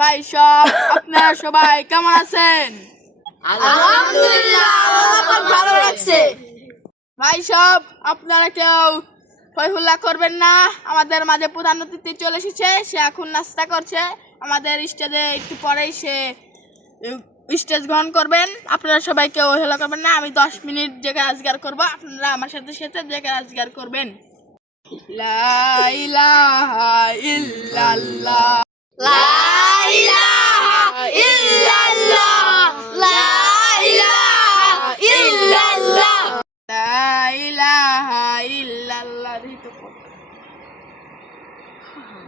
ভাই সব আপনারা সবাই কেমন আছেন? আলহামদুলিল্লাহ, আল্লাহ ভালো রাখছে। ভাই সব আপনারা কেউ হইহুল্লা করবেন না। আমাদের মাঝে প্রধান অতিথি চলে এসেছে, সে এখন নাস্তা করছে। আমাদের স্টেজে একটু পরেই সে স্টেজ গ্রহণ করবেন। আপনারা সবাই কেউ হইহুল্লা করবেন না। আমি 10 মিনিট জায়গায় আজগার করবো, আপনারা আমার সাথে সাথে জায়গায় আজগার করবেন। লা ইলাহা ইল্লাল্লাহ, লা ইলাহা ইল্লাল্লাহ, লা ইলাহা ইল্লাল্লাহ, লা ইলাহা ইল্লাল্লাহ।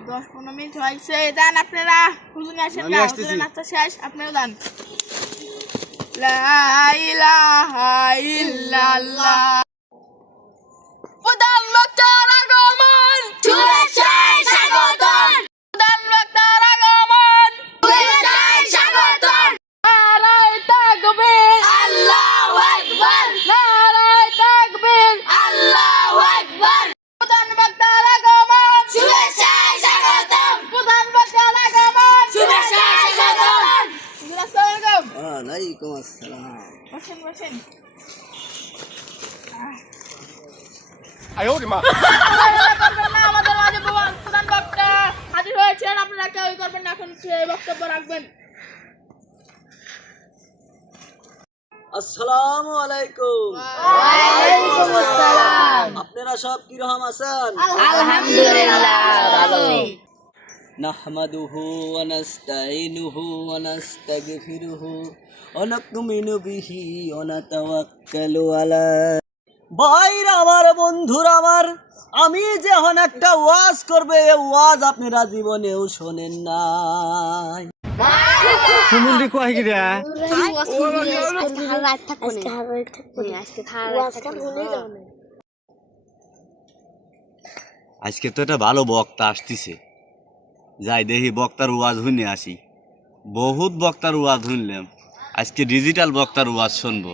10-15 মিনিট হয়েছে, দেন আপনারা। হুজুর আসেন না, হুজুরের নাস্তা শেষ, আপনারা দেন। লা ইলাহা ইল্লাল্লাহ। প্রধান বক্তার আগমন, শুভেচ্ছায় স্বাগতম, প্রধান বক্তার আগমন, শুভেচ্ছায় স্বাগতম। নারায়ে তাকবীর, আল্লাহু আকবার, নারায়ে তাকবীর, আল্লাহু আকবার। প্রধান বক্তার আগমন, শুভেচ্ছায় স্বাগতম, প্রধান বক্তার আগমন, শুভেচ্ছায় স্বাগতম। হুজুর আসসালামু আলাইকুম। ওয়ালাইকুম আসসালাম। বসেন বসেন। করবেন না, আমাদের মাঝে প্রধান বক্তা হাজির হয়েছেন, আপনারা কেউ করবেন না, এখন সে বক্তব্য রাখবেন। আসসালামু আলাইকুম। ওয়ালাইকুম আসসালাম। আপনারা সব কিরকম আছেন? আলহামদুলিল্লাহ, ভালো। নাহমাদুহু ওয়া নাস্তাইনুহু ওয়া নাস্তাগফিরুহু ওয়া নাকুমিনু বিহি ওয়া নাতাওয়াক্কালু আলাইহি। ভাইরা আমার, বন্ধুরা আমার, আমি যে এখন একটা ওয়াজ করবে, এই ওয়াজ আপনারা জীবনেও শোনেন নাই। আজকে তো একটা ভালো বক্তা আসতেছে, যাই দেখি বক্তার ওয়াজ শুনে আসি। বহুত বক্তার ওয়াজ শুনলাম, আজকে ডিজিটাল বক্তার ওয়াজ শুনবো,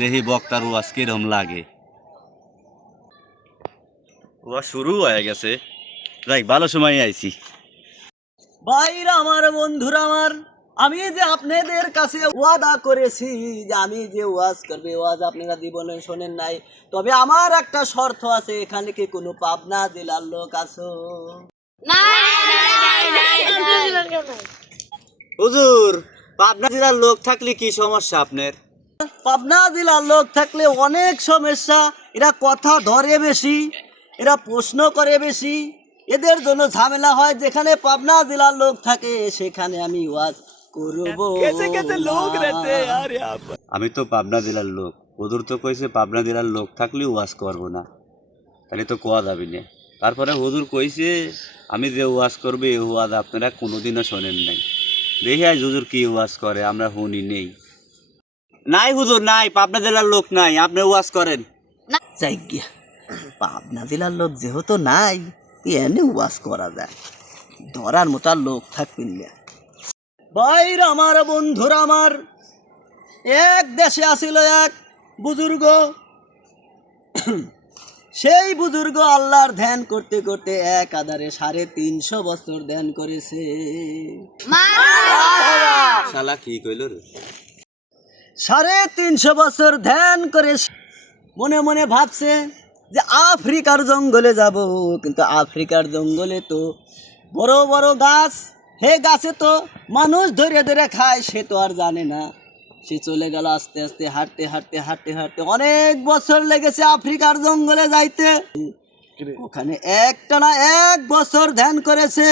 দেখি বক্তার ওয়াজ কিরম লাগে। ওয়াজ শুরু হয়ে গেছে, যাই ভালো সময় আইছি। ভাইরা আমার, বন্ধুরা আমার, আমি যে আপনাদের কাছে ওয়াদা করেছি যে আমি যে ওয়াজ করবে, ওয়াজ আপনারা জীবনে শোনেন নাই। তবে আমার একটা শর্ত আছে, এখানে কি কোনো পাবনা জেলার লোক আছো? হুজুর, পাবনা জেলার লোক থাকলে কি সমস্যা আপনার? পাবনা জেলার লোক থাকলে অনেক সমস্যা। এরা কথা ধরে বেশি, এরা প্রশ্ন করে বেশি, এদের জন্য ঝামেলা হয়। যেখানে পাবনা জেলার লোক থাকে সেখানে আমি ওয়াজ করব না। আমি তো পাবনা জেলার লোক, হুজুর তো কইছে পাবনা জেলার লোক থাকলেও ওয়াজ করবো না, তাহলে তো কোয়া যাবি না। তারপরে হুজুর কইছে আমি যে ওয়াজ করবে এই ওয়াজ আপনারা কোনোদিনও শোনেন নাই। দেখি আজ হুজুর কি ওয়াজ করে, আমরা শুনি নেই। নাই হুজুর নাই, পাবনা জেলার লোক নাই, আপনি ওয়াজ করেন। যাই গিয়া, পাবনা জেলার লোক যেহেতু নাই, এনে ওয়াজ করা যায়, ধরার মতো আর লোক থাকবেন না। ভাইরা আমার, বন্ধুরা আমার, এক দেশে আসিল এক বুজুর্গ। সেই বুজুর্গ আল্লাহর ধ্যান করতে করতে এক আধারে 350 বছর ধ্যান করেছে। শালা কি কইল রে? 350 বছর ধ্যান করে মনে মনে ভাবছে যে আফ্রিকার জঙ্গলে যাব, কিন্তু আফ্রিকার জঙ্গলে তো বড় বড় গাছ, হে গাছে তো মানুষ ধরে ধরে খায়, সে তো আর জানে না। সে চলে গেল আস্তে আস্তে, হাঁটতে হাঁটতে হাঁটতে হাঁটতে অনেক বছর লেগেছে আফ্রিকার জঙ্গলে যাইতে। ওখানে একটানা 1 বছর ধ্যান করেছে।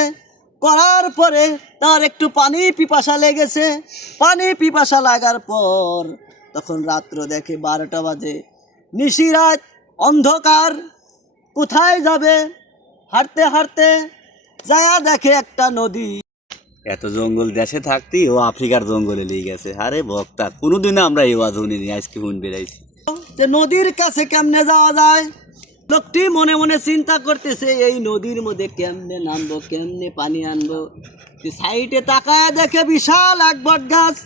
করার পরে তার একটু পানি পিপাসা লেগেছে। পানি পিপাসা লাগার পর তখন রাত্র দেখে 12টা বাজে, নিশিরাত, অন্ধকার, কোথায় যাবে? হাঁটতে হাঁটতে যায় দেখে একটা নদী। এত জঙ্গল দেশে থাকতি ও আফ্রিকার জঙ্গলে লেগে গেছে। আরে বক্তা, কোনোদিনও আমরা এই ওয়াজ শুনিনি, আজকে শুন বেড়াইছি। যে নদীর কাছে কেমনে যাওয়া যায়। লোকটি মনে মনে চিন্তা করতেছে, এই নদীর মধ্যে কেমনে নামবো, কেমনে পানি আনবো। সাইডে তাকায় দেখে বিশাল এক বট গাছ।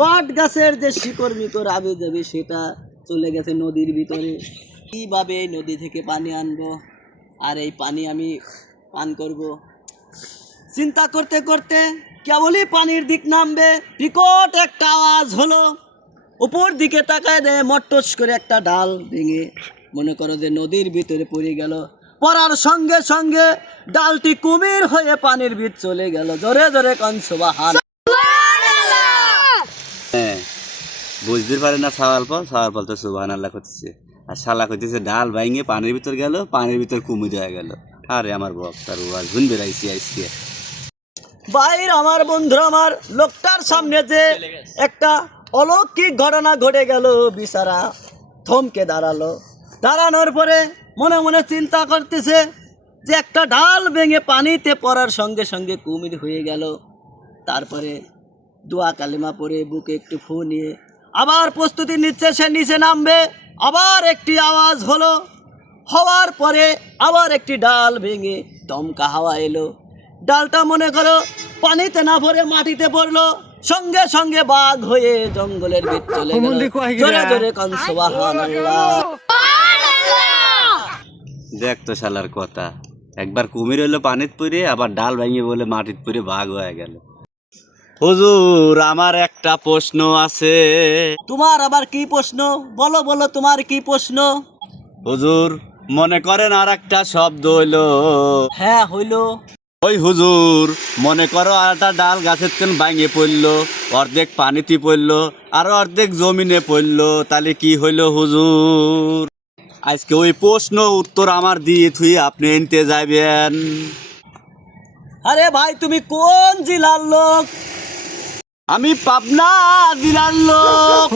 বট গাছের যে শিকড় মিকড় আবে যাবে সেটা চলে গেছে নদীর ভিতরে। কিভাবে এই নদী থেকে পানি আনবো আর এই পানি আমি পান করব, চিন্তা করতে করতে কেবলই পানির দিক নামবে, বিকট একটা আওয়াজ হলো। উপর দিকে তাকায় দেয়, মট্টস করে একটা ডাল ভেঙে মনে করো যে নদীর ভিতরে পড়ে গেল। পড়ার সঙ্গে সঙ্গে ডালটি কুমির হয়ে পানির ভিতর চলে গেল। জোরে জোরে কান সুবহানাল্লাহ। হ্যাঁ, বুঝতে পারে না সাওয়াল পাল তো সুবহানাল্লাহ করতেছে, আর শালা করতেছে ডাল ভাঙে পানির ভিতর গেল, পানির ভিতর কুমির হয়ে গেল। আরে আমার বক্তার ওয়াজ শুন বেড়াইছি আজকে। বাইর আমার বন্ধুরা, আমার লোকটার সামনে যে একটা অলৌকিক ঘটনা ঘটে গেল, বিচারা থমকে দাঁড়ালো। দাঁড়ানোর পরে মনে মনে চিন্তা করতেছে যে একটা ডাল ভেঙে পানিতে পড়ার সঙ্গে সঙ্গে কুমির হয়ে গেল। তারপরে দোয়া কালিমা পড়ে বুকে একটু ফু নিয়ে আবার প্রস্তুতি নিচ্ছে, সে নিচে নামবে। আবার একটি আওয়াজ হলো, হওয়ার পরে আবার একটি ডাল ভেঙে দমকা হাওয়া এলো। ডালটা মনে করো পানিতে না ভরে মাটিতে পড়লো, সঙ্গে সঙ্গে বাঘ হয়ে জঙ্গলের ভিতর চলে গেল। জোরে জোরে কান সুবহানাল্লাহ। দেখ তো শালার কথা, একবার কুমির হইলো পানিত পড়ে, আবার ডাল ভেঙে বলে মাটিত পড়ে বাঘ হয়ে গেল। হুজুর, আমার একটা প্রশ্ন আছে। তোমার আবার কি প্রশ্ন? বলো বলো, তোমার কি প্রশ্ন? হুজুর, মনে করেন আর একটা শব্দ হইলো। হ্যাঁ হইলো। ওই হুজুর, মনে করো আর একটা ডাল গাছের তেন ভাঙে পড়লো, অর্ধেক পানিতে পড়লো আর অর্ধেক জমিনে পড়লো, তাহলে কি হইলো হুজুর? আজকে ওই প্রশ্ন উত্তর আমার দিয়ে থুই আপনি এনতে যাবেন। আরে ভাই, তুমি কোন জেলার লোক? আমি পাবনা জেলার লোক।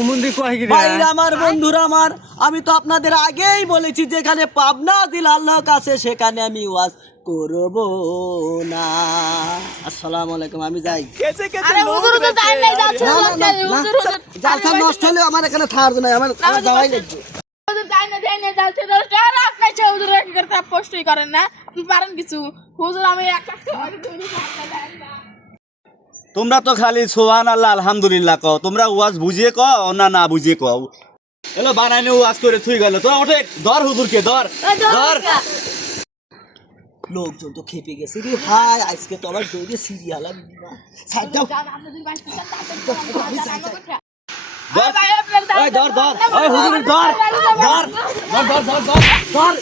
ভাইরা আমার, বন্ধুরা আমার, আমি তো আপনাদের আগেই বলেছি যেখানে পাবনা জেলার লোক আছে সেখানে আমি ওয়াজ করব না। আসসালামু আলাইকুম, আমি যাই। আরে হুজুর তো টাইম নাই, যাচ্ছে না হুজুর। জালটা নষ্ট হলে আমার এখানে থাকবে না, আমার যাওয়াই লাগবে। হুজুর টাইম নাই, যাচ্ছে না। আর আপনি যে হুজুর কি করতে প্রশ্নই করেন না, আপনি পারেন কিছু? হুজুর আমি একটা তোমরা তো খালি সুবহানাল্লাহ আলহামদুলিল্লাহ কও, তোমরা ওয়াজ বুঝিয়ে কও না না বুঝিয়ে কও। এলো বানাইনে ওয়াজ করে থুই গেল। তো ওঠে, ধর হুজুরকে ধর ধর। লোকজন তো খেপে গেছে রে ভাই, আজকে তো আবার দৌড়ে সিরিয়াল সাইড দাও। ধর ধর ধর, ওই হুজুর ধর ধর ধর ধর ধর ধর।